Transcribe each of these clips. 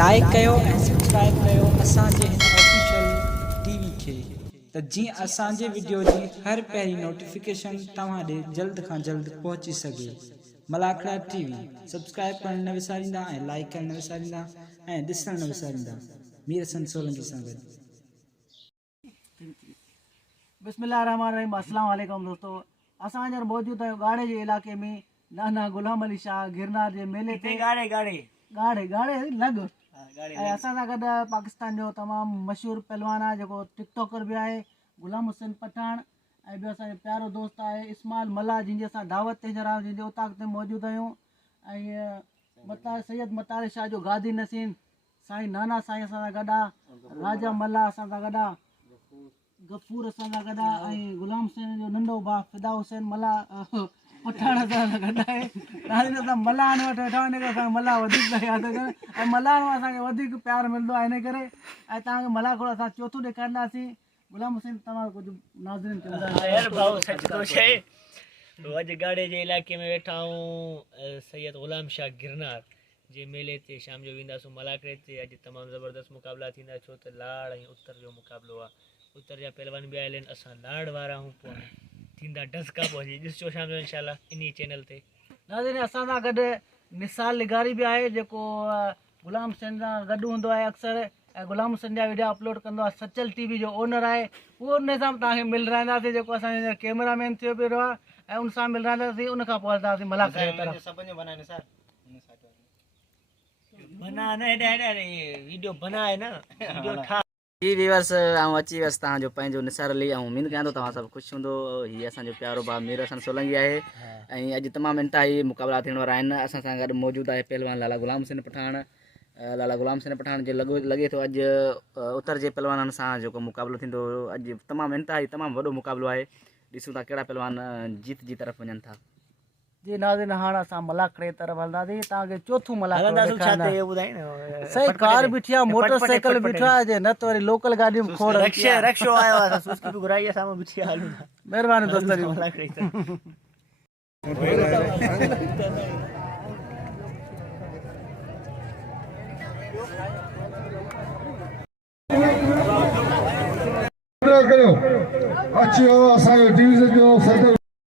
Like कयो ऐं subscribe कयो असांजे हिन ऑफिशियल टीवी खे त जीअं असांजे वीडियो जी हर पहिरीं नोटिफिकेशन तव्हां ॾे जल्द खां जल्द पहुची सघे। मलाखड़ा टीवी सब्सक्राइब करण न विसारींदा ऐं लाइक करण न विसारींदा ऐं ॾिसण न विसारींदा। मीर हसन सोलंकी सां गॾु। बिस्मिल्लाहिर्रहमानिर्रहीम। अस्सलाम वालेकुम दोस्तों। असां हींअर मौजूद आहियूं ॻाढ़े जे इलाइक़े में। नाना गुलाम अली शाह गिरनार जे मेले ते ॻाढ़े लॻ ऐं असां सां गॾु पाकिस्तान जो तमामु मशहूरु पहलवान आहे जेको टिकटॉकर बि आहे, गुलाम हुसैन पठान। ऐं ॿियो असांजो प्यारो दोस्त आहे इस्माइल मल्ला, जंहिंजी असां दावत ते हींअर जंहिंजे उताक ते मौजूदु आहियूं। ऐं सैयद मतार शाह जो गादी नसीन साईं नाना साईं असां सां गॾु आहे, राजा मल्ला असां सां गॾु आहे, गफूर असां सां गॾु आहे ऐं गुलाम हुसैन जो नंढो भाउ फिदा हुसैन मल्ला पठान असां सां गॾु आहे। असां मल्हान वटि वेठा आहियूं, असांखे मल्हा वधीक था यादि कनि ऐं मल्हान मां असांखे वधीक प्यारु मिलंदो आहे। इन करे ऐं तव्हांखे मल्हा खोड़ असां चोथों ॾेखारींदासीं। गुलाम हुसैन तव्हां कुझु नाज़रीन अॼु गाड़े जे इलाइक़े में वेठा आहियूं सैयद गुलाम शाह गिरनार जे मेले ते शाम जो वेंदासीं मलाखड़े ते। अॼु तमामु ज़बरदस्त मुक़ाबला थींदा, छो त लाड़ ऐं उत्तर जो मुक़ाबिलो आहे। उत्तर जा पहलवान बि आयल आहिनि, असां लाड़ वारा आहियूं, पोइ थींदा डस्का पहुची ॾिसजो शाम जो इंशाल्लाह इन चैनल ते। नाज़रीन असां सां गॾु निसार लिगारी बि आहे जेको गुलाम हुसैन सां गॾु हूंदो आहे अक्सर ऐं गुलाम हुसैन जा वीडियो अपलोड कंदो आहे। सचल टीवी जो ओनर आहे, उहो उन सां तव्हांखे मिलराईंदासीं जेको असांजो कैमरामैन थियो पियो आहे ऐं उन सां मिलराईंदासीं। उन खां पोइ हलंदासीं मलाखड़े जी तरफ़। वीडियो बनाए न वीडियो ठा जी व्यूअर्स आऊं अची वियसि तव्हांजो पंहिंजो निसार अली। ऐं उमीद कयां थो तव्हां सभु ख़ुशि हूंदो। हीअ असांजो प्यारो भाउ मीर हसन सोलंकी आहे ऐं अॼु तमामु इंतिहाई मुक़ाबला थियण वारा आहिनि। असां सां गॾु मौजूदु आहे पहलवान लाला गुलाम हुसैन पठान। लाला गुलाम हुसैन पठान जे लॻे थो अॼु उत्तर जे पहलवाननि सां जेको मुक़ाबिलो थींदो अॼु तमामु इंतिहाई तमामु वॾो मुक़ाबिलो आहे। ॾिसूं था कहिड़ा पहलवान जीत जी तरफ़ वञनि था। जी नाज़रीन हाणे असां मलाखड़े जी तरफ़ हलंदासीं। तव्हांखे चोथों मलाखड़ो सही कार बीठी आहे, मोटरसाइकिल बीठो आहे, न त वरी लोकल गाॾी में खोड़ रक्षो आयो आहे, सुस्की बि घुराई आहे, साम्हूं बीठी आहे। महिरबानी दोस्तनि।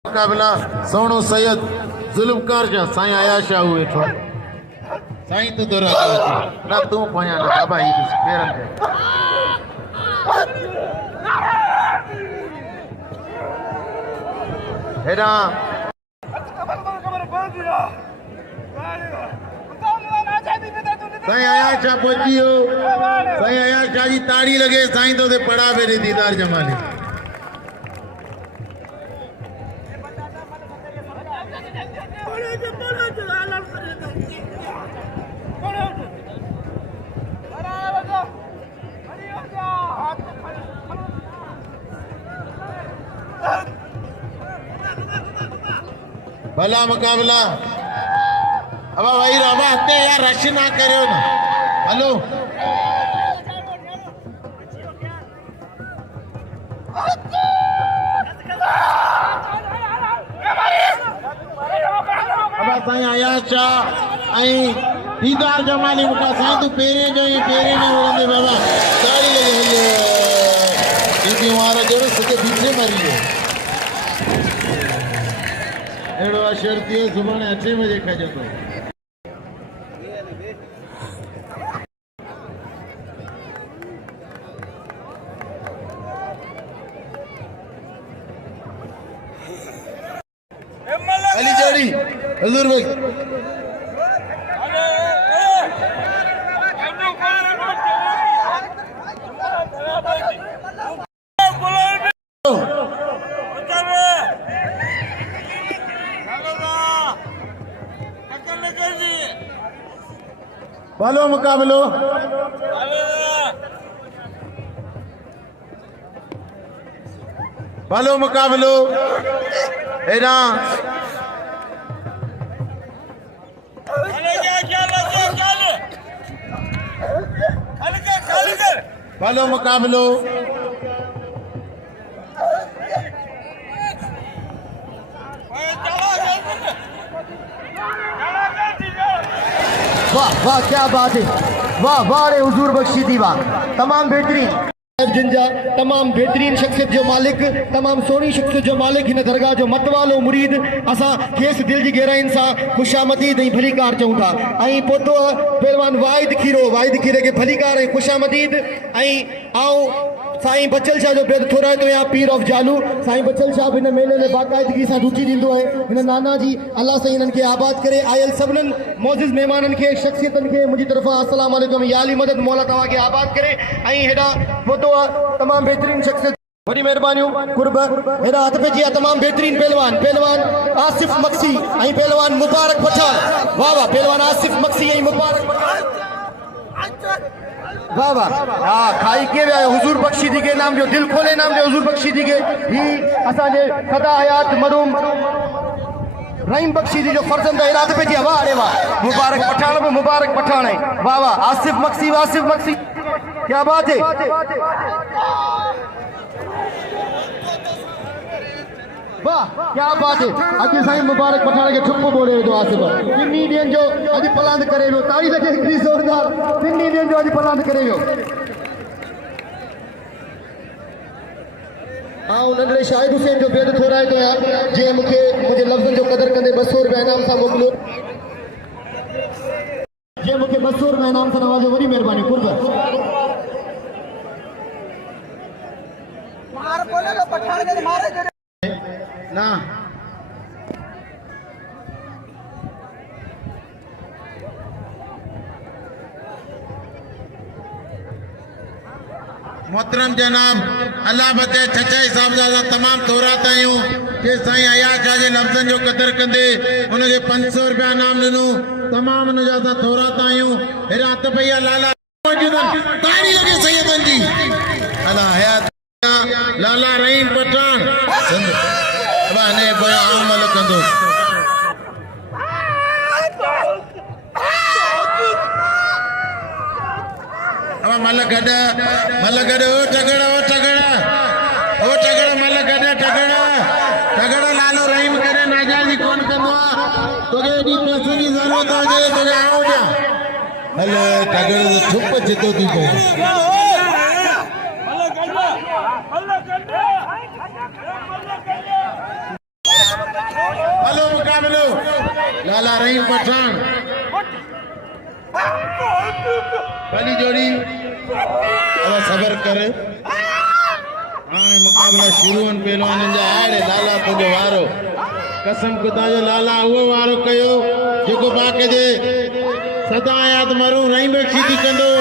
मुकाबला सोनो सैयद जुल्फकार जा साईं आया शाह हुए ठो साईं तो दरा ना तू पया ना बाबा ही पेरन पे हेडा साईं आया शाह पहुंचियो। साईं आया शाह जी ताड़ी लगे साईं तो दे पड़ा मेरे दीदार जमाले। भला मुकाबला अब भाई रामा हत्ते यार रश ना करो ना। हेलो अब साईं आया शाह आई दीदार जमाली मुका साईं तू पेरे जो ये पेरे में होंदे बाबा सारी लगे दीदी मारा जोड़ो सके पीछे मरी है एड़ो शर्ती है सुबह 8 बजे खजो तो अली जोड़ी हजूर भाई भलो मुकाबलो भलो मुकाबलो एना भलो मुकाबलो वाह वाह क्या बात है। वाह वाह रे हुजूर बख्शी दी वाह, तमाम बेहतरीन जिनजा तमाम बेहतरीन शख्सियत जो मालिक, तमाम सोनी शख्सियत जो मालिक, हिन दरगाह जो मतवालो मुरीद असां खेस दिल जी गहराइन सां खुशामदीद ऐं भलीकार चऊं था। ऐं पोतो पहलवान वाहिद खीरे खे भलीकार ऐं खुशामदीद। ऐं आऊं साईं बचल शाह जो बेद थोरा तो यहाँ पीर ऑफ जालू साईं बचल शाह हिन मेले में बाकायदगी सां रुचि ॾींदो आहे। हिन नाना जी अल्लाह साईं हिननि खे आबाद करे। आयल सभिनीनि मोज़िज़ महिमाननि खे शख़्सियतनि खे मुंहिंजी तरफ़ां अस्सलाम वालेकुम, या अली मदद, मौला तव्हांखे आबाद करे। ऐं हेॾा पोतो आहे तमामु बहितरीन शख़्सियत, वॾी महिरबानियूं कुर्ब हेॾा हथ पे जिया तमामु बहितरीन पहलवान आसिफ मक्सी ऐं पहलवान मुबारक पठान। वाह वाह, पहलवान आसिफ मक्सी ऐं मुबारक पठान, वाह वाह। हाँ खाई के विया हुजूर बख्शी दी के नाम जो दिल खोले नाम जो हुजूर बख्शी दी के ही असांजे सदा हयात मरूम रहीम बख्शी जी जो फर्जंद है। रात पे जी वाह अरे वाह, मुबारक पठान भी मुबारक पठान है। वाह वाह, आसिफ मक्सी क्या बात है। वाह क्या बात है। अॼु साईं मुबारक पठान खे ठुप बोले वेठो आसिफ, टिनी ॾींहंनि जो अॼु पलांद करे वियो। तारीख़ खे हिकिड़ी ज़ोरदार, टिनी ॾींहंनि जो अॼु पलांद करे वियो। आऊं नंढड़े शाहिद हुसैन जो बेद थोराए थो आहियां, जंहिं मूंखे मुंहिंजे लफ़्ज़नि जो क़दुरु कंदे 200 रुपया इनाम सां मोकिलियो, जंहिं मूंखे 200 रुपया इनाम सां नवाज़ियो, वॾी महिरबानी कुर्ब। ना मोहतरम जनाब अल्लाह बचे छचाई साहबजादा तमाम तौरात आयूं के साईं अयाज शाह जे लफ़्ज़नि जो क़दुरु कंदे उनखे 500 रुपया इनाम ॾिनो। तमाम उन जा तौरात आयूं हेॾा हथ भैया लाला ताड़ी लगे सैयदन जी अल्लाह हयात लाला रहीम पठान ने बया अमल कंदो। मल गड ओ टगड़ा मल गड टगड़ा लालो रहीम करे नाजाजी कोन कंदो तोगे एडी पैसे की जरूरत हुजे तोगे आओ जा हले टगड़े तो छुप जितो थी पे हलो मुकाबलो लाला रहीम पठान पहली जोड़ी अब सबर करे। हाँ मुकाबला शुरू पहलवान जा आड़े लाला तुझो वारो कसम खुदा जो लाला वो वारो कयो जो बाके जे सदा याद मरू रही बख्शी थी कंदो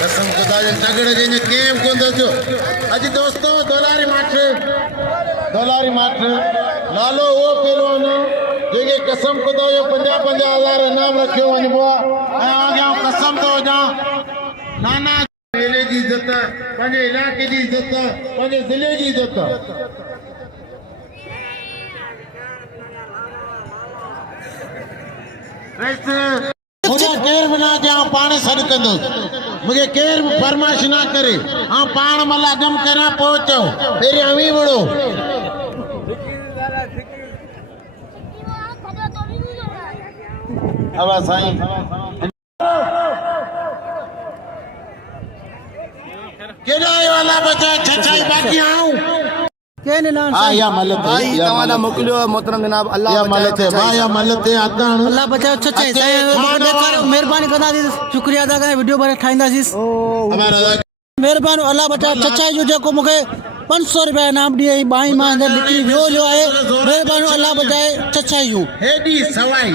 कसम खुदा जो तगड़े जे केम कोन दो अज दोस्तों दोलारी माठ लालो वो पहलवान जेके कसम खुदा जो 50,000 इनाम रखियो वञबो आहे। आगे कसम तो जा नाना मेले जी इज्जत पंहिंजे इलाके जी इज्जत पंहिंजे ज़िले जी इज्जत मुझे केर भी ना जा पाण सॾु कंदुसि मुझे केर भी फरमाइश ना करे हाँ पाण मला गम करा पहुंचो तेरे अमी बड़ो अब साईं केड़ा वाला बचा छछाई बाकी आऊं केन नान हां या मलते भाई तवादा मोकलियो मोहतरम जनाब अल्लाह या मलते भाई या मलते अतण अल्लाह बचाओ छछाई साईं मेहरबानी कंदा दी शुक्रिया अदा करे वीडियो पर ठाईंदा सी हमारा मेहरबानी अल्लाह बचाओ छछाई जो जेको मुखे 500 रुपया इनाम दी बाई मां अंदर निकली वियो जो है मेहरबानी अल्लाह बचाए छछाई हेडी सवाई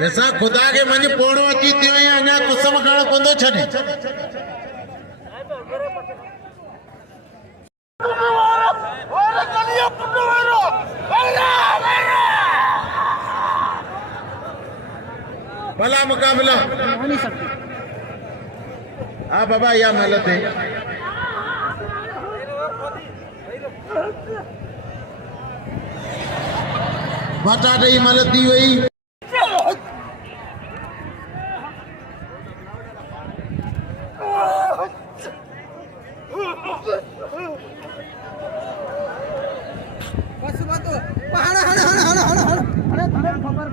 जैसा खुदा के मन पोड़ो अची थियो या अना कुसम खाण कोंदो छडे भला मुकाबला हाँ बाबा या मलत है बटाटे ही मलत दी हुई बस बात हण हण हण हण हण हण खबर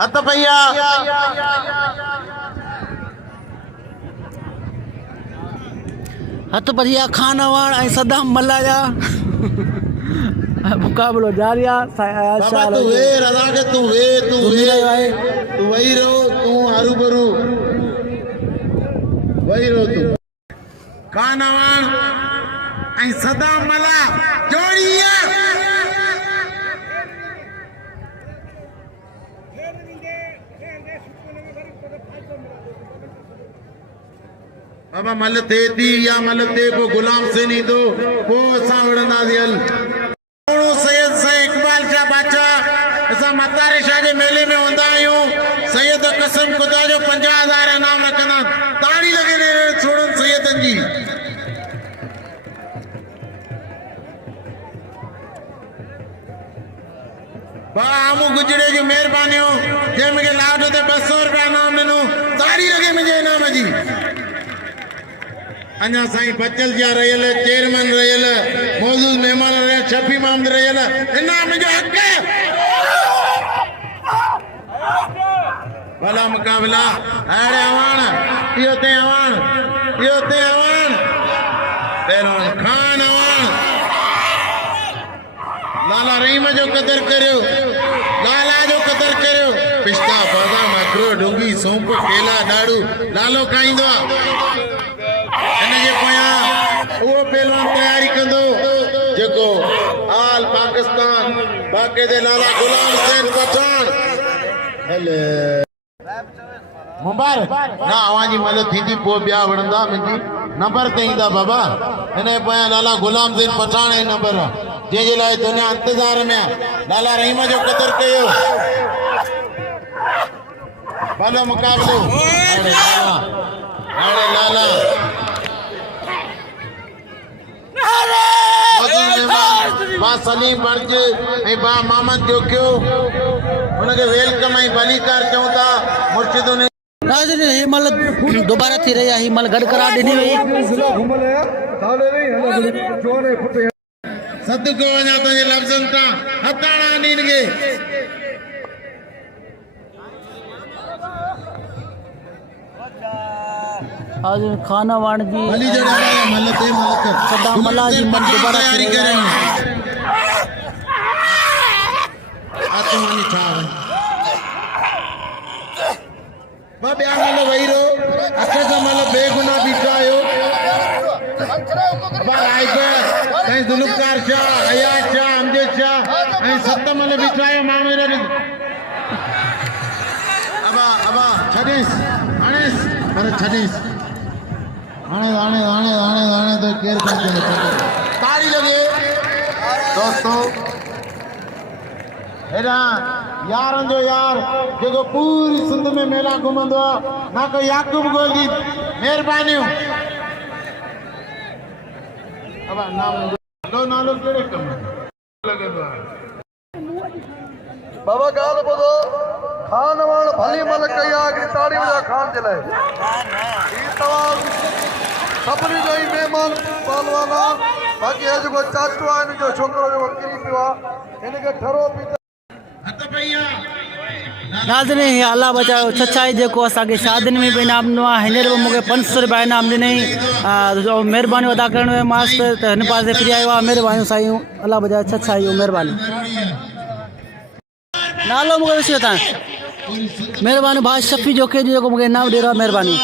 हथ भैया हथ बढ़िया खानवाण ऐं सदाम मल्हाया मुकाबलो जारी आहे बाबा तू वे रज़ा के तू वे तू वही रहो तू हरू भरू वही रहो तू खानवाण ऐं सदाम मला जोड़ी आहे बाबा मल थे थी या मल थे पोइ गुलाम सिंह ईंदो पोइ असां विढ़ंदासीं हल सैयद साईं इकबाल शाह बादशाह असां मतारे शाह जे मेले में हूंदा आहियूं सैयद कसम खुदा जो 50,000 इनाम रखंदा ताड़ी लॻे छोड़नि सैयदनि जी आमू गुजरे जी महिरबानियूं जंहिं मूंखे लाड ते 200 रुपया इनाम ॾिनो ताड़ी लॻे मुंहिंजे इनाम जी अञा साईं बचल जा रहियल चेयरमैन रहियल मौजूद मेहमान रहियल शफी महमद रहियल इनाम जो हक़ भला मुकाबला अड़े अवान इहो ते अवान पहिरों खान अवान लाला रहीम जो क़दर करियो लाला जो क़दर करियो पिस्ता बादाम अखरोट डुंगी सौंफ केला ॾाढ़ू लालो खाईंदो आहे इनके पोयां वो पहलवान तैयारी कंदो जेको आल पाकिस्तान बाक़ी दे लाला गुलाम हुसैन पठान हले मुबारक ना आवाजी मल थींदी पो बिया वणंदा मुंजी नंबर ते ईंदा बाबा इने पोयां लाला गुलाम हुसैन पठान ए नंबर जे जे लाए दुनिया इंतजार में लाला रहीम जो कदर कयो भलो मुकाबलो अरे लाला बा सलीम बर्ज ऐं बा मोहम्मद जोकियो उनके वेलकम ऐं भलीकार चऊं था मुर्शिद ने नाज़रीन हीअ महिल दोबारा थी रही आहे हीअ महिल गॾु करार ॾिनी वई सदको वञा तुंहिंजे लफ़्ज़नि तां हथाणा ॾींदे आज खानवाण जी भली जड़ा मल ते मलक सदाम मला जी मन दोबारा तैयारी करें आत्मानी ठाव बाबे आमल वहीरो अखे का मल बेगुना बिचायो बा आइबे कहीं जुल्फकार शाह अयाज शाह अमजद शाह ऐं सत मल बिचायो मामर अबा छडीस अणेस पर छडीस आने तो केर करके ताड़ी लगे दोस्तों हेरा यारन जो यार जो पूरी सिंध में मेला घुमंदो ना को याकूब गोली मेहरबानी अब नाम लो नालो केड़े कम लगे बाबा गाल ॿुधो खानवाण भली मल कई आहे हिकिड़ी ताड़ी वॼा खान जे लाइ हीउ तव्हां सभिनी जो ई महिमान पहलवान आहे बाक़ी हे जेको चाचो आहे हिन जो छोकिरो जेको किरी पियो आहे हिनखे ठरो पीतो हथ भैया नाज़रीन हीअ अलाह बचायो छछाई जेको असांखे शादियुनि में बि इनाम ॾिनो आहे हींअर बि मूंखे 500 रुपया इनाम ॾिनई महिरबानी अदा करण में मास्क त हिन पासे फिरी आयो आहे महिरबानी साईं अलाह बचायो छछाई महिरबानी नालो मूंखे ॾिसी वठां महिरबानी भाउ शफ़ी जोखे जो जेको मूंखे इनाम ॾे रहियो आहे महिरबानी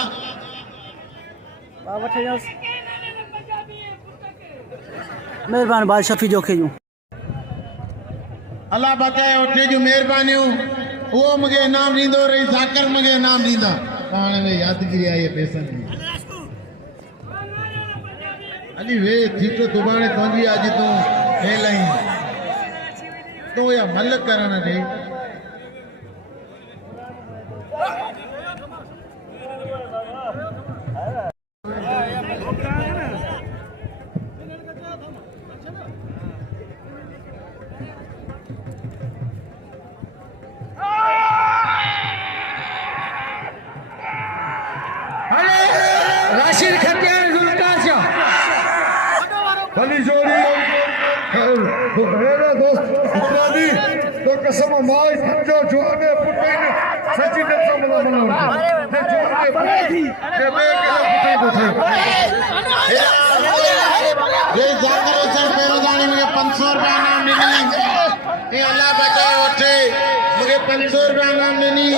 महिरबानी भाउ शफ़ी जोखे जूं अल्लाह बचाए उठे जो मेहरबानियूं वो मुझे इनाम ॾींदो रही ज़ाकिर मुझे इनाम ॾींदा पाण में यादगिरी आई पैसनि जी अली वे थीटो दुबाणे तुंहिंजी अॼु तूं फेल आहीं तूं या मल करण ॾे राशिद खतियान जुल्फकार शाह भली जोड़ी हेरे दो इतरादी तो कसम माई समझो जोने पुटेन सच्ची दिल से मला ते जोने पुटी ते बेकला पुटे को थे ये जाकर सर पेरो जाने मुझे 500 रुपया नाम देनी ये अल्लाह बचाए उठे मुझे 500 रुपया नाम देनी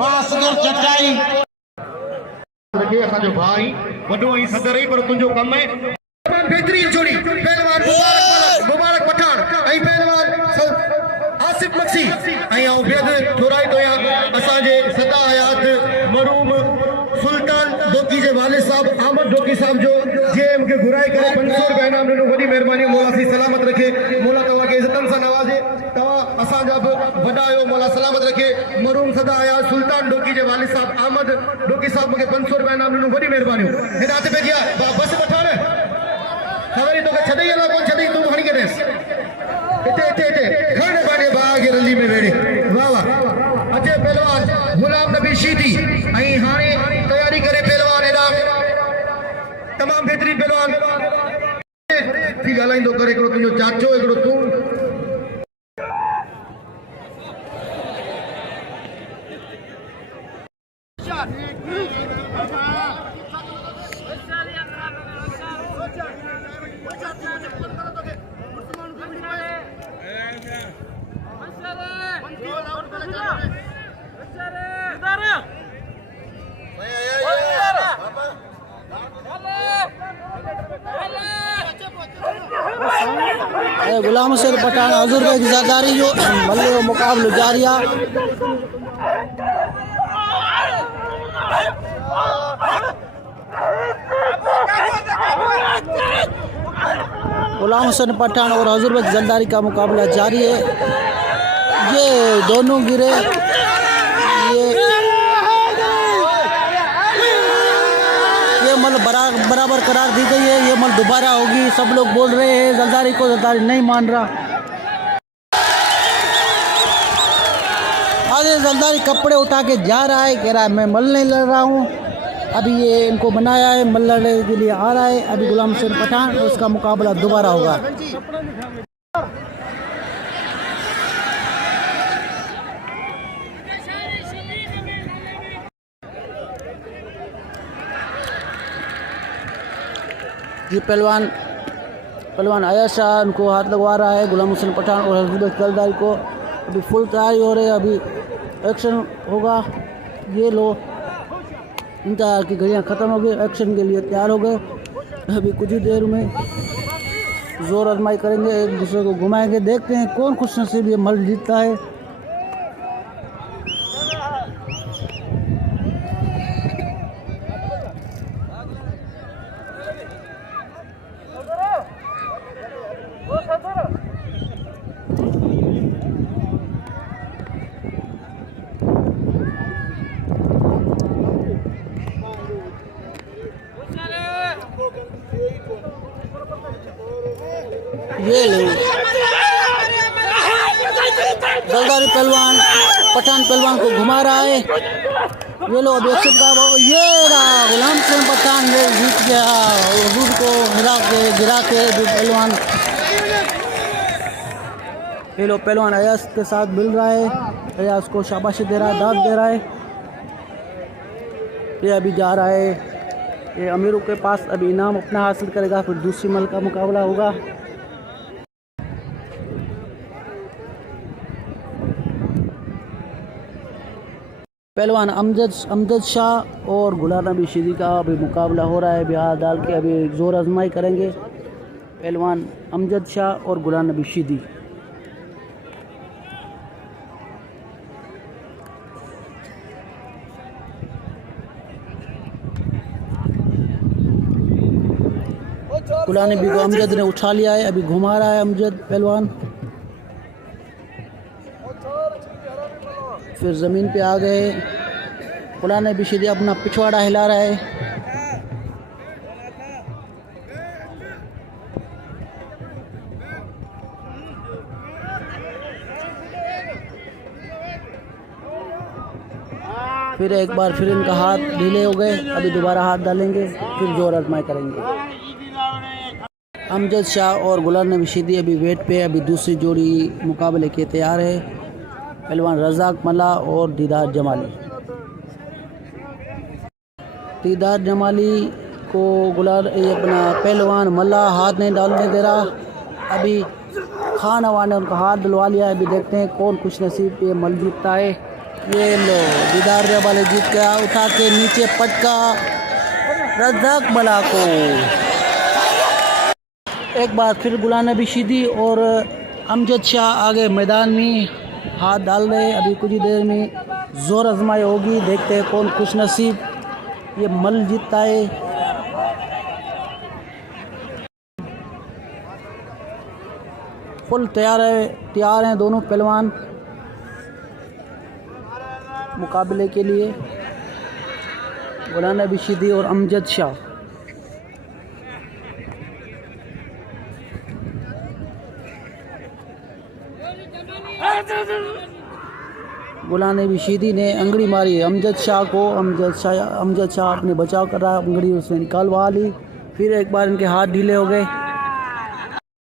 बासगर चटाई रखे असांजो भाई वडो ही सदर ही पर तुंजो कम है तमाम बेहतरीन जोड़ी पहलवान मुबारक पठान ऐं पहलवान आसिफ मक्सी ऐं आऊं बेद थोराई तो या असांजे सदा हयात मरूम सुल्तान डोकी जे वालिद साहब अहमद डोकी साहब जो जे मूंखे घुराए करे 500 रुपया इनाम ॾिनो वॾी महिरबानी मौला सी सलामत रखे मौला तव्हांखे इज़तनि सां नवाज़े तव्हां असांजा बि वॾा आहियो मौला सलामत रखे मरूम सदा हयात सुल्तान डोकी जे वालिद साहब अहमद डोकी साहब मूंखे 500 रुपया इनाम ॾिनो वॾी महिरबानी हिन हथ पे जी बस वठान खबर ही तो छदई अला कोन छदई तू हणी के देस इते खण बाने बाग रली में वेड़े वाह वाह अचे पहलवान गुलाम नबी शीदी आई हाने तैयारी करे पहलवान एडा तमाम बेहतरीन पहलवान थी गालाइंदो करे एकड़ो तुजो चाचो एकड़ो तू गुलाम हुसैन पठान हजूर भाई की ज़ादारी जो मल्ले मुकाबलो जारी आहे गुलाम हुसैन पठान और हजूर भाई की ज़ादारी का मुकाबला जारी है ये दोनों गिरे ये मतलब बराबर करार दी गई है ये मतलब दोबारा होगी सब लोग बोल रहे हैं जरदारी को जरदारी नहीं मान रहा आगे जरदारी कपड़े उठा के जा रहा है कह रहा है मैं मल नहीं लड़ रहा हूँ अभी ये इनको बनाया है मल लड़ने के लिए आ रहा है अभी गुलाम हुसैन पठान उसका मुकाबला दोबारा होगा ये पहलवान आया शाह उनको हाथ लगवा रहा है गुलाम हुसैन पठान और हजूर जरदारी को अभी फुल तैयारी हो रही है अभी एक्शन होगा ये लो इंतजार की घड़ियाँ ख़त्म हो गई एक्शन के लिए तैयार हो गए अभी कुछ ही देर में जोर आजमाई करेंगे एक दूसरे को घुमाएंगे देखते हैं कौन खुश नसीब ये मल जीतता है ये लो जरदारी पहलवान पठान पहलवान को घुमा रहा है ये लो अभी एक्शन का ये रहा गुलाम हुसैन पठान ये जीत गया हजूर को गिरा के पहलवान ये लो पहलवान अयास के साथ मिल रहा है अयास को शाबाशी दे रहा है दाद दे रहा है ये अभी जा रहा है ये अमीरों के पास अभी इनाम अपना हासिल करेगा फिर दूसरी मल का मुकाबला होगा पहलवान अमजद शाह और गुलाम नबी शीदी का अभी मुकाबला हो रहा है बिहार डाल के अभी जोर आजमाई करेंगे पहलवान अमजद शाह और गुलाम नबी शीदी गुलाम नबी को अमजद ने उठा लिया है अभी घुमा रहा है अमजद पहलवान फिर ज़मीन पे आ गए गुलाम नबी शीदी अपना पिछवाड़ा हिला रहा है फिर एक बार फिर इनका हाथ ढीले हो गए, अभी दोबारा हाथ डालेंगे, फिर जोर आजमाई करेंगे। अमजद शाह और गुलाम नबी शीदी अभी वेट पे, अभी दूसरी जोड़ी मुकाबले के तैयार है, पहलवान रज़ाक मल्ला और दीदार जमाली। दीदार जमाली को ये अपना पहलवान मल्ला हाथ नहीं डालने दे रहा, अभी खान अवान ने उनका हाथ डलवा लिया है। अभी देखते हैं कौन खुश नसीब ये मल जीतता है। ये लो दीदार जमाली जीत गया, उठा के नीचे पटका रज़ाक मल्ला को। एक बार फिर गुलाम नबी शीदी और अमजद शाह आगे मैदान में हाथ डाल रहे। अभी कुछ ही देर में जोर आजमाई होगी, देखते हैं कौन खुश नसीब ये मल जीतता है। फुल तैयार हैं दोनों पहलवान मुकाबले के लिए, गुलाम नबी शीदी और अमजद शाह। गुलाम नबी शीदी ने अंगड़ी मारी अमजद शाह को, अमजद शाह अपने बचाव कर रहा है, अंगड़ी उसने निकालवा ली। फिर एक बार इनके हाथ ढीले हो गए,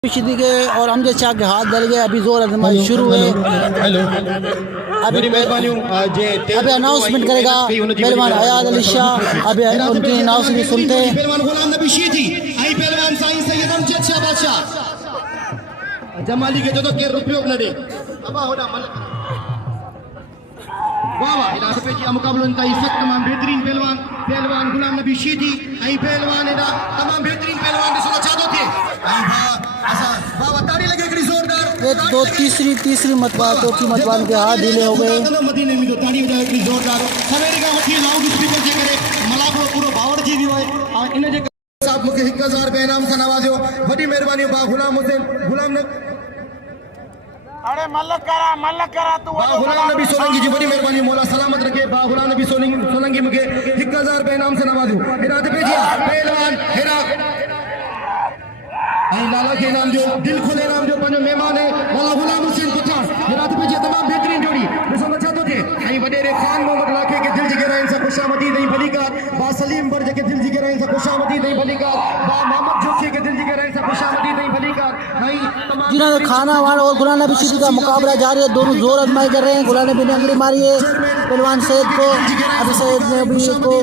शीदी के और अमजद शाह के हाथ डल गए। अभी जोर आजमाई शुरू है। अभी अनाउंसमेंट करेगा पहलवान अयाद अली शाह, अभी उनकी अनाउंसमेंट सुनते हैं। पहलवान गुलाम नबी शीदी आई पहलवान साईं सैयद अमजद शाह बादशाह जमाली के जो के रुपयो नडे अब होना मल वाह वाह इधर पे किया मुकाबला इनका इस तमाम बेहतरीन पहलवान गुलाम नबी शीदी आई पहलवान इधर तमाम बेहतरीन पहलवान सुना चाहते थे आई वाह वाह ताड़ी लगे कड़ी जोरदार। एक दो तीसरी मतवार चौथी मतवार के हाथ ढीले हो गए। मदीने में तो ताड़ी बजाए कड़ी जोरदार सवेरे का वठी लाउड स्पीकर जे करे मलाको पूरो बावड़ जी भी होए और इन जे साहब मुके 1000 रुपए इनाम से नवाजो बड़ी मेहरबानी बा गुलाम हुसैन गुलाम अरे मल्लक करा तू गुलाम नबी सोलंकी जी बड़ी मेहरबानी मौला सलामत रखे बा गुलाम नबी सोलंकी मुके 1000 रुपए इनाम से नवाजो हिरात भेजिया पहलवान हिरा आई लाला के नाम जो दिल खोले नाम जो पंजो मेहमान है मौला गुलाम हुसैन पठान हिरात भेजिया तमाम बेहतरीन जोड़ी मुझे बचा तो थे आई वडेरे खान मोहम्मद लाखे के दिल जिगरा इनसे खुशामदी नहीं भलीकार बा सलीम बर्ज के दिल जिगरा इनसे खुशामदी नहीं भलीकार बा मोहम्मद जोशी के दिल जिगरा इनसे खुशामदी नहीं भलीकार नहीं तमाम जिन्होंने खाना वाना और गुलाम नबी शीदी का मुकाबला जारी है, दोनों जोर आजमाई कर रहे हैं। गुलाम नबी ने अंगड़ी मारी है पहलवान सैयद को, अभी सैयद ने अभी इसको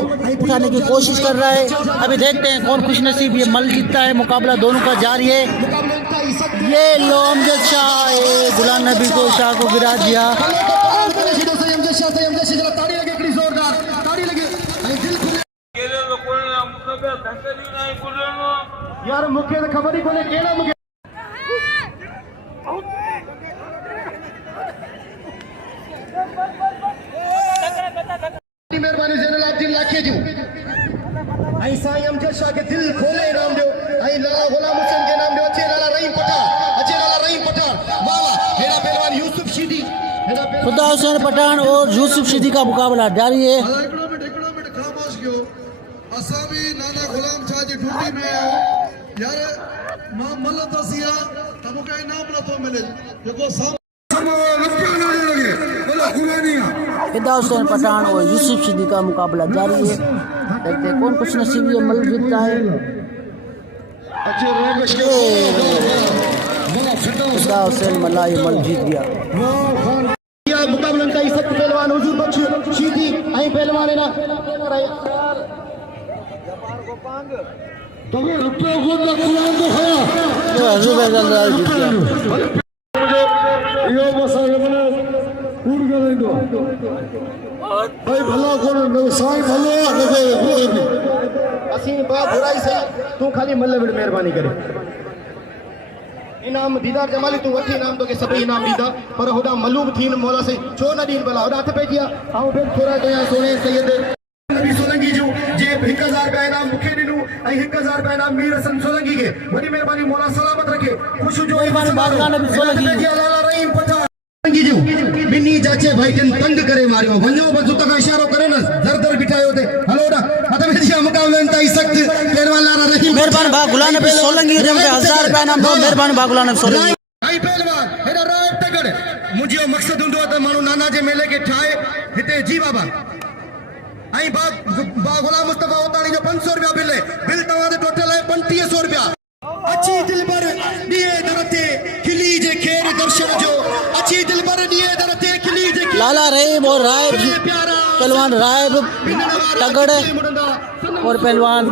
उठाने की कोशिश कर रहा है। अभी देखते हैं कौन खुश नसीब ये मल जीतता है। मुकाबला दोनों का जारी है। ये लो अमजद शाह गुलाम नबी को शाह को गिरा दिया। यार मुखे तो खबर ही कोने केड़ा मुखे मेहरबानी ज़ैनुल आबिदीन लाखे जो आई साईं अमजद शाह के दिल खोले नाम दो आई लाला गुलाम हुसैन के नाम दो अच्छे लाला रहीम पठान वाह वाह हेरा पहलवान यूसुफ शीदी खुदा हुसैन पठान और यूसुफ शीदी का मुकाबला जारी है। हिकिड़ो मिनट ख़ामोश कयो, असां बि नाना गुलाम शाह जी ड्यूटी में आहियूं यार। मां मल तसिया त मूंखे इनाम नथो मिले जेको खुदा हुसैन पठान और यूसुफ शीदी का मुकाबला जारी है। देखते हैं कौन खुश नसीब ये मल जीतता है। खुदा हुसैन मल्ला ये मल जीत गया। मुकाबला का इस पहलवान हुजूर बख्श शीदी आई पहलवान है ना तो रुपये को ना कुरान तो है जीत गया। यो मसाले बने पूर कर दो भाई भला करो साईं भलो असीं बा बुराई से तू खाली मल्ले बड़ मेहरबानी करे इनाम दीदार जमाली तू वठी इनाम तो के सब इनाम दीदा पर होदा मलूम थीन मौला से छो न दीन भला होदा हथ पे दिया आऊं फिर थोड़ा कया सोने सैयद नबी सोलंकी जो जे 1000 रुपया इनाम मुखे दिनु आई 1000 रुपया इनाम मीर हसन सोलंकी के बड़ी मेहरबानी मौला सलामत रखे खुश जो नबी सोलंकी लाला रहीम पठान सोलंकी जो बिन्नी जाचे भाई जन तंग करे मारियो वंजो बस तक इशारो करे न दर बिठायो ते हलोड़ा हथ में दिया मुकाबला इंतई सख्त पहलवान लाला रहीम मेहरबान भा गुलाम नबी सोलंकी जब 1000 रुपया इनाम दो। मेहरबान भा गुलाम नबी सोलंकी आई पहलवान हेडा रात तगड़ मुझे मकसद हुंदो त मानु नाना जे मेले के ठाए हिते जी बाबा ऐं बा गुलाम मुस्तफा उताणी जो 500 रुपया बिल है बिल तव्हां जो टोटल है 3500 रुपया अची दिलबर दिए दरते खिली जे खेर दर्शन जो अची दिलबर दिए दरते खिली जे लाला रहीम और राय पहलवान राय तगड़े और पहलवान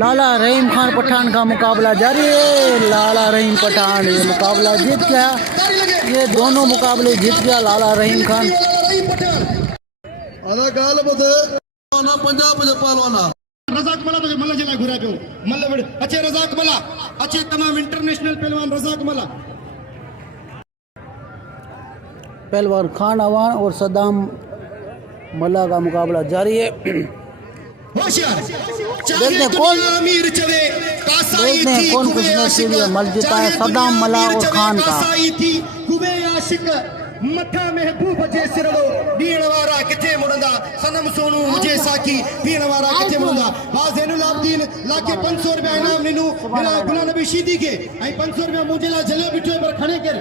लाला रहीम खान पठान का मुकाबला जारी है। लाला रहीम पठान ये मुकाबला जीत गया, ये दोनों मुकाबले जीत गया लाला रहीम खान। आधा गाल बदे ना पंजाब जे पहलवाना रज़ाक मला तो मल्ला जे लाइ घुराए पियो मल्ला विड़ अचे रज़ाक मला अचे तमाम इंटरनेशनल पहलवान रज़ाक मला पहलवान खान अवान और सद्दाम मल्ला का मुकाबला जारी है। होशियार देखते हैं कौन कुछ नसीब है मल जीता है सद्दाम मल्ला और खान का। मथा महबूब जे सिरड़ो दीण वारा किथे मुड़ंदा सनम सोनू मुझे साकी पीण वारा किथे मुड़ंदा बा ज़ैनुल आबदीन लाके 500 रुपया इनाम ॾिनो गुलाम नबी शीदी के ऐं 500 रुपया मुंहिंजे लाइ जलियो बीठो पर खणे करे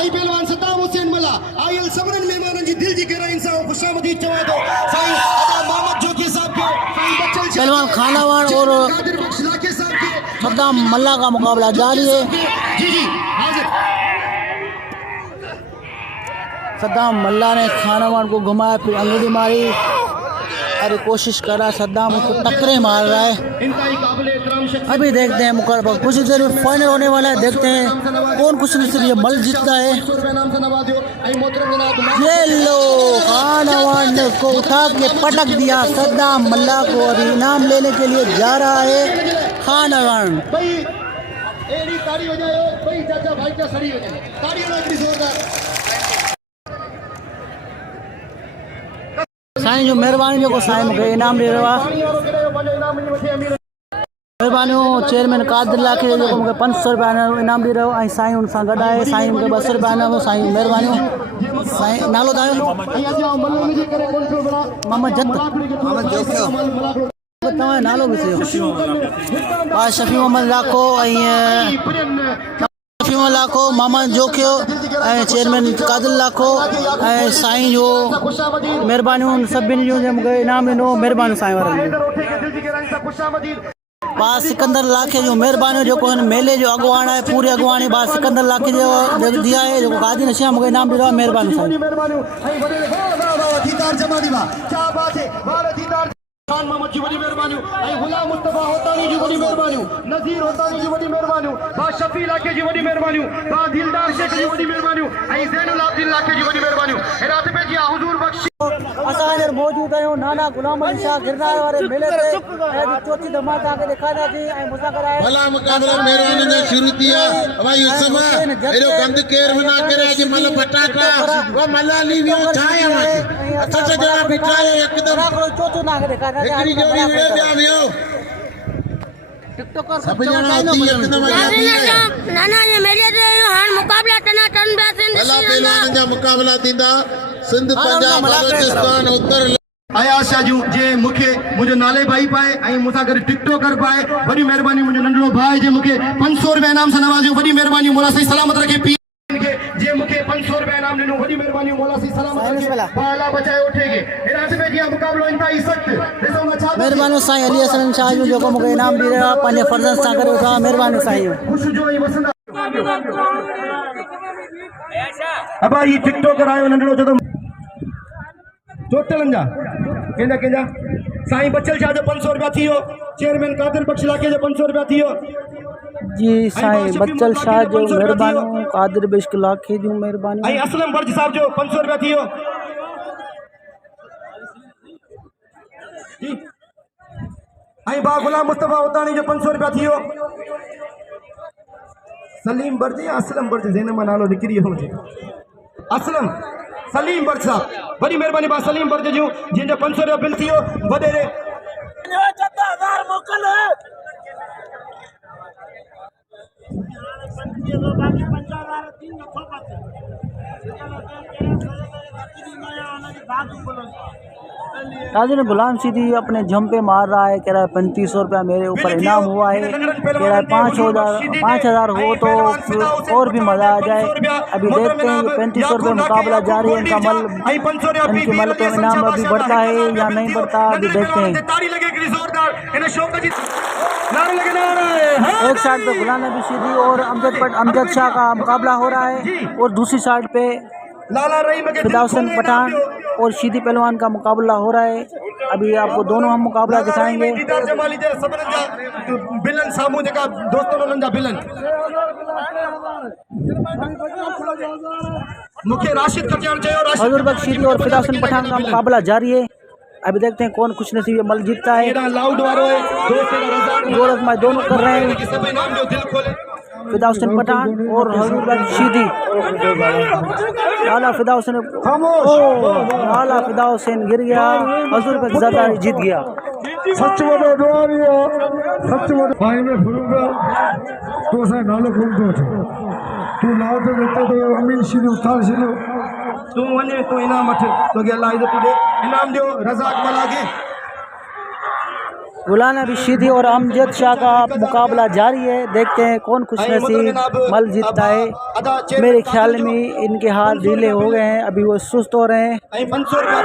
ऐं पहलवान सद्दाम हुसैन मला आयल सभिनीनि महिमाननि जी दिलि जी गहराइनि सां ख़ुशामदीद चवां थो साईं अदा मोहम्मद जोगी साहब के साईं बच्चल पहलवान खानावान और कादिर बख्श लाके साहब के सद्दाम मल्ला का मुकाबला जारी है। जी जी हाजिर सद्दाम मल्ला ने खानावान को घुमाया फिर अंगूठी मारी, अरे कोशिश कर रहा है सद्दाम उसको टक्करे मार रहा है। इंतहाई काबिल एहतराम शख्स अभी देखते हैं मुकाबला कुछ देर में फाइनल होने वाला है, देखते हैं कौन कुछ नसीब ये मल जीतता है। 100 रुपया नाम से नवाजियो ऐं मोहतरम जनाब ये लो खानावान ने को उठा के पटक दिया, सद्दाम मल्ला को अभी इनाम लेने के लिए जा रहा है खानावान। भाई एड़ी ताड़ी हो जाए भाई चाचा भाई का सड़ी हो जाए ताड़ी हो जाए जोरदार साईं जो महिरबानी को साईं मूंखे इनाम ॾेई रहियो आहे। महिरबानी चेयरमैन कादिर लाखे जेको मूंखे 500 रुपया इनाम ॾेई रहियो ऐं साईं हुन सां गॾु आहे। साईं मूंखे 200 रुपया इनाम साईं महिरबानी। साईं नालो तव्हांजो? मोहम्मद जत। तव्हांजो नालो बि थियो? हा शफ़ी मोहम्मद लाखो ऐं शफ़ी मोहम्मद लाखो मोहम्मद जोखियो ऐं चेयरमैन कादिर लाखो ऐं साईं जो महिरबानियूं सभिनी जूं मूंखे इनाम ॾिनो, महिरबानी साईं वारनि जो। बा सिकंदर लाखे जो महिरबानी जेको हिन मेले जो अॻुवाण आहे पूरी अॻुवाणी बा सिकंदर लाखे जो दिया आहे जेको गादी नशिया मूंखे इनाम ॾिनो आहे, महिरबानी साईं। खान मोहम्मद जी वॾी महिरबानियूं ऐं गुलाम मुस्तफा होतानी जी वॾी महिरबानियूं नज़ीर होतानी जी वॾी महिरबानियूं बा शफ़ी लाखे जी वॾी महिरबानियूं बा दिलदार शेख जी वॾी महिरबानियूं ऐं ज़ैनुल आबदीन लाखे जी वॾी महिरबानियूं रात में जी हुजूर बख्श असां हींअर मौजूदु आहियूं नाना गुलाम अली शाह गिरनार वारे मेले ते ऐं चौथी धमाल तव्हांखे ॾेखारींदासीं ऐं मूंसां गॾु आहे भला मुकाबला महिरबानी जा शुरू थी विया भाई युसुफ एॾो गंद केर बि न करे जे मल पटाटा वो मलाली वियो ठाहे वठे असां त जरा बिठायो हिकदमि चौथो तव्हांखे ॾेखारींदासीं। हिकिड़ी जोड़ी विड़े पिया वियो टिकटॉकर सभु ॼणा अची हिकदमि अॻियां थी विया नाना ये मेले ते हाण मुकाबला तना टन ब्रासिन भला पहलवाननि जा मुकाबला थींदा सिंध पंजाब बलोचिस्तान उत्तर अयाश शाह जूं जे मूंखे मुंहिंजो नाले भाई पाए ऐं मूंसां गॾु टिकटॉकर पाए वॾी महिरबानी मुंहिंजो नंढड़ो भाउ जे मूंखे 500 रुपया इनाम सां नवाज़ियो, वॾी महिरबानी मौला साईं सलामत रखे पी जे मूंखे 500 रुपया इनाम ॾिनो, वॾी महिरबानी मौला साईं सलामत रखे बाला बचाए उठेगे हिरात में जीअं मुकाबलो इंतहाई सख़्त ॾिसो न छा महिरबानी साईं अली हसन शाह जो जेको मूंखे इनाम ॾेई रहियो आहे पंहिंजे फर्ज़नि सां गॾु उठा, महिरबानी साईं। ख़ुशि जो ऐं वसंदा अबा ये टिकटॉकर आयो नंढड़ो जो टोटलनि जा कंहिंजा साईं बचल शाह जो 500 रुपया थी वियो, चेयरमैन कादिर बख्श लाखे जो 500 रुपया थी वियो जी साईं बचल शाह जो महिरबानी, कादिर बख्श लाखे जूं महिरबानी ऐं असलम बर्ज साहब जो 500 रुपया थी वियो ऐं बा गुलाम मुस्तफा होतानी जो 500 रुपया थी वियो। सलीम बर्ज या असलम बर्ज जंहिं मां नालो निकिरी वियो हुजे असलम सलीम बर्ज साहब वॾी महिरबानी बा सलीम बर्ज जूं जंहिंजो 500 रुपया बिल थी वियो वॾेरे नाज़रीन गुलाम सीधी अपने झंपे मार रहा है, कह रहा है 3500 रुपया मेरे ऊपर इनाम हुआ है, कह रहा है 5000 हो तो और भी मज़ा आ जाए। अभी देखते हैं ये 3500 रुपये मुकाबला जारी है, इनकी मल पे इनाम अभी बढ़ता है या नहीं बढ़ता, अभी देखते हैं। एक साइड पे गुलाम नबी सीधी और अमजद शाह का मुकाबला हो रहा है और दूसरी साइड पे फिदा हुसैन पठान और शीदी पहलवान का मुकाबला हो रहा है। अभी आपको दोनों हम मुकाबला दिखाएंगे। हजूर बख्श शीदी और फिदा हुसैन पठान का मुकाबला जारी है। अभी देखते हैं कौन खुश नसीब मल जीतता है। दोनों कर रहे हैं, फिदा हुसैन पठान और हजूर बख्श शीदी। आला फिदा हुसैन गिर गया, हजूर बख्श ज़रदारी जीत गया। सच भाई में फरूगा तो असां नालो कोन थो अचे, तू लाओ तो देते तो अमीन शीदी उस्ताद शीदी तू वने तो इनाम वठ, तो के अल्लाह इज्जत दे, इनाम दियो रज़ाक मला के। गुलाम नबी शीदी और अमजद शाह का मुकाबला जारी है, देखते हैं कौन खुश नसीब मल जीतता है। मेरे ख्याल में इनके हाथ ढीले हो गए हैं, अभी वो सुस्त हो रहे हैं।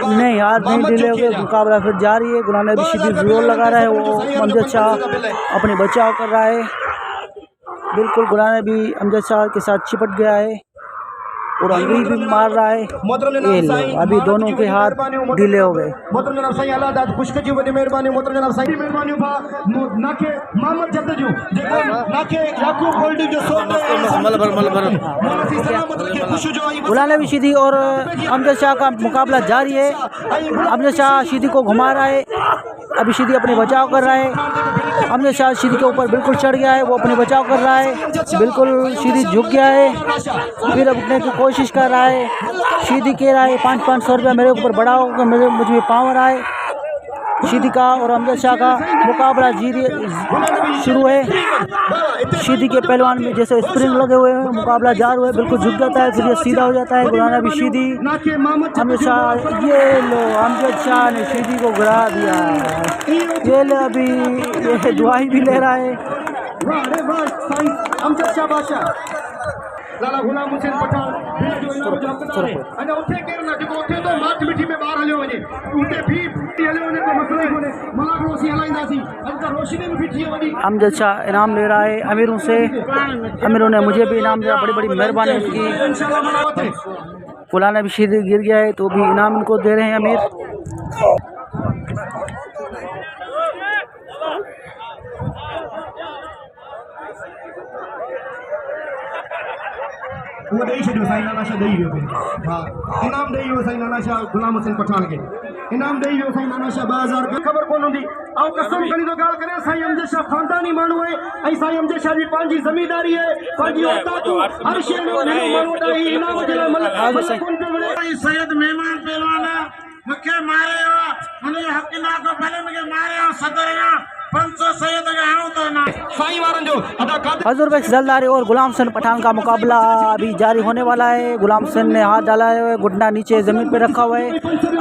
नहीं, हाथ नहीं ढीले हो गए, मुकाबला फिर जारी है। गुलाम नबी शीदी जोर लगा रहा है, वो अमजद शाह अपने बचाव कर रहा है। बिल्कुल गुलाम नबी अमजद शाह के साथ चिपट गया है और अंग्रेज भी मार रहा है। ये लो, अभी दोनों के हाथ ढीले हो गए। गुलाम नबी शीदी और अमजद शाह का मुकाबला जारी है। अमजद शाह शीदी को घुमा रहा है, अभी शीदी अपने बचाव कर रहा है। अमजद शाह शीदी के ऊपर बिल्कुल चढ़ गया है, वो अपने बचाव कर रहा है। बिल्कुल शीदी झुक गया है, फिर अपने की कोशिश कर रहा है। शीदी कह रहा है 500 रुपया मेरे ऊपर बढ़ाओ, मुझे पावर आए। शीदी का और अमजद शाह का मुकाबला शुरू है। शीदी के पहलवान में जैसे स्प्रिंग लगे हुए हैं, मुकाबला जारी हुआ है, बिल्कुल झुक जाता है, फिर ये सीधा हो जाता है। गुलाम नबी शीदी अमजद शाह, ये लो अमजद शाह ने शीदी को गिरा दिया। ये ले, अभी ये दुआई भी ले रहा है। लाला गुलाम हुसैन पठान जो इनाम जो हकदार है अने उथे केरना जो उथे तो मार्च मिठी में बाहर हलियो वने, उथे भी हलियो वने तो मसलो ही कोने, मला रोसी हलाइंदासी अज त रोशनी में बिठी वनी। अमजद शाह इनाम ले रहा है अमीरों से, अमीरों ने मुझे भी इनाम दिया, बड़ी बड़ी मेहरबानी उसकी। गुलाम नबी शीदी गिर गया है तो भी इनाम इनको दे रहे हैं अमीर। वो दई छो साईं नाना शाह दई वियो। हां, इनाम दई वियो साईं नाना शाह गुलाम हुसैन पठान के, इनाम दई वियो साईं नाना शाह 2000 रुपया। खबर कोन हुंदी ऐं कसम खणी तो गाल करे, साईं अमजद शाह खानदानी माण्हू है ऐं साईं अमजद शाह जी पंहिंजी ज़मीदारी है, पंहिंजी औतातूं हर शइ में माण्हू ॾाढी इनाम जे लाइ मतलब कोन पियो मिले। सैयद मेहमान पहलवान मूंखे मारियो, हुनजे हक़ ना को भले मूंखे मारियो सदरिया 500 सैयद आऊं तो ना साईं वारन जो अदा हजूर बख्श ज़रदारी और गुलाम हुसैन पठान का मुकाबला अभी जारी होने वाला है। गुलाम हुसैन ने हाथ डाला है, घुटना नीचे ज़मीन पे रखा हुआ है।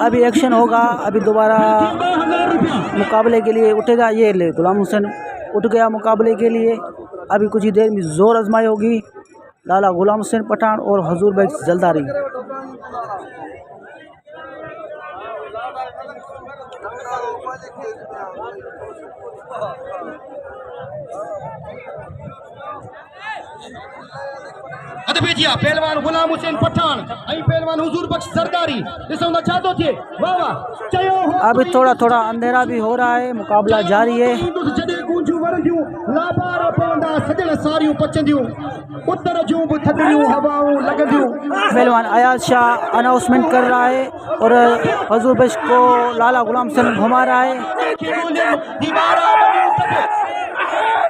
अभी एक्शन होगा, अभी दोबारा मुकाबले के लिए उठेगा। ये ले गुलाम हुसैन उठ गया मुकाबले के लिए। अभी कुछ ही देर में ज़ोर आजमाई होगी लाला गुलाम हुसैन पठान और हजूर बख्श ज़रदारी। अदबेजिया पहलवान गुलाम हुसैन पठान ऐं पहलवान हुजूर बख्श ज़रदारी ॾिसो त छा थो थिए। वाह वाह चयो हो। अभी थोड़ा थोड़ा अंधेरा भी हो रहा है, मुकाबला जारी है। जॾहिं गूंजूं वरंदियूं लाबार पवंदा सजण सारियूं पचंदियूं, उत्तर जूं बि थधियूं हवाऊं लॻंदियूं। पहलवान अयाज शाह अनाउंसमेंट कर रहा है और हजूर बख्श को लाला गुलाम हुसैन घुमा रहा है।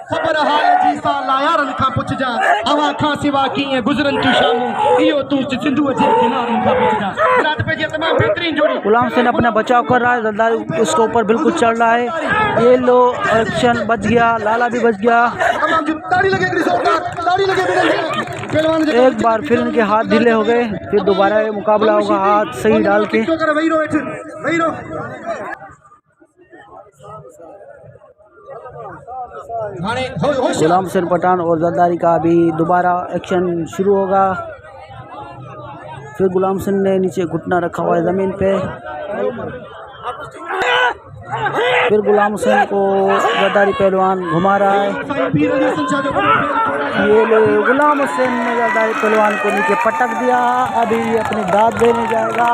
ख़बर हाल जी सा लायारन का पुछजा, हवा खां सिवा कीअं गुज़रन तूं शामूं, इहो तूं सिंधुअ जे किनारनि खां पुछजा। रात पे जे तमाम बेहतरीन जोड़ी। गुलाम हुसैन अपना बचाव कर रहा है, ज़रदारी उसके ऊपर बिल्कुल चढ़ रहा है। ये लो एक्शन बच गया, लाला भी बच गया। एक बार फिर इनके हाथ ढीले हो गए, फिर दोबारा ये मुकाबला होगा हाथ सही डाल के। गुलाम हुसैन पठान और जरदारी का अभी दोबारा एक्शन शुरू होगा। फिर गुलाम हुसैन ने नीचे घुटना रखा हुआ है ज़मीन पे। फिर गुलाम हुसैन को जरदारी पहलवान घुमा रहा है। ये ले गुलाम हुसैन ने जरदारी पहलवान को नीचे पटक दिया। अभी ये अपनी दाद देने जाएगा।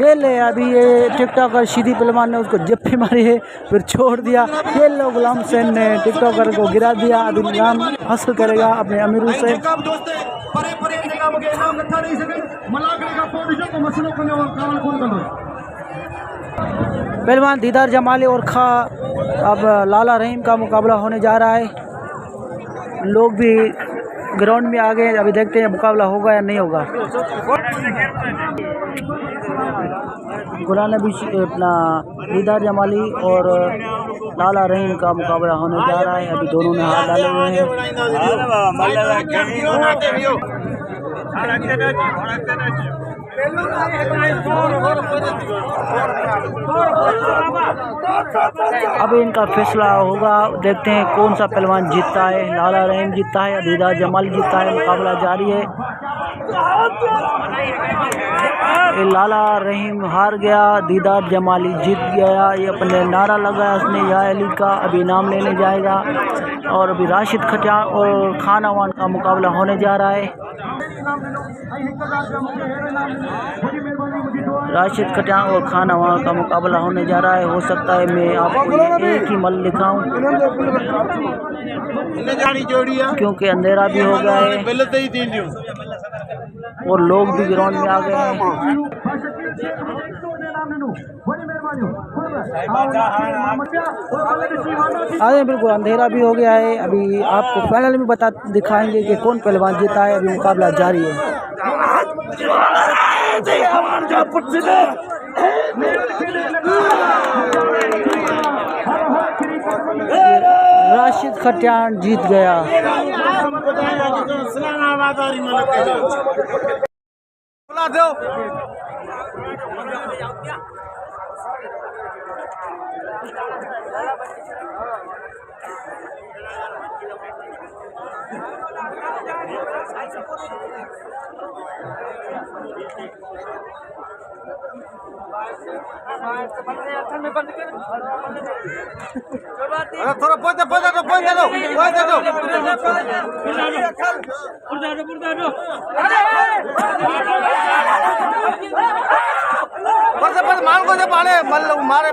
ये ले अभी ये टिकटॉकर शीदी पहलवान ने उसको जप्पी मारी है, फिर छोड़ दिया। ये लो गुलाम हुसैन ने टिकटॉकर को गिरा दिया। अभी निजाम हासिल करेगा अपने अमीरों से। पहलवान दीदार जमाली और खा अब लाला रहीम का मुकाबला होने जा रहा है। लोग भी ग्राउंड में आ गए। अभी देखते हैं मुकाबला होगा या नहीं होगा। गुलाम नबी अपना दीदार जमाली और लाला रहीम का मुकाबला होने जा रहा है। अभी दोनों ने हाथ डाले हुए हैं। अब इनका फैसला होगा। देखते हैं कौन सा पहलवान जीतता है। लाला रहीम जीतता है या दीदार जमाली जीतता है। मुकाबला जारी है। ये लाला रहीम हार गया, दीदार जमाली जीत गया। ये अपने नारा लगाया उसने या अली का। अभी नाम लेने जाएगा। और अभी राशिद खटियान और खान अवान का मुकाबला होने जा रहा है। राशिद खटियान और खान अवान का मुकाबला होने जा रहा है। हो सकता है मैं आपको एक ही मल दिखाऊं क्योंकि अंधेरा भी हो गया है और लोग भी ग्राउंड में आ गए हैं। अरे बिल्कुल अंधेरा भी हो गया है। अभी आपको फाइनल में बता दिखाएंगे कि कौन पहलवान जीता है। अभी मुकाबला जारी है। राशिद खटियान जीत गया। थोड़ा पहुंचा दो मान को मारे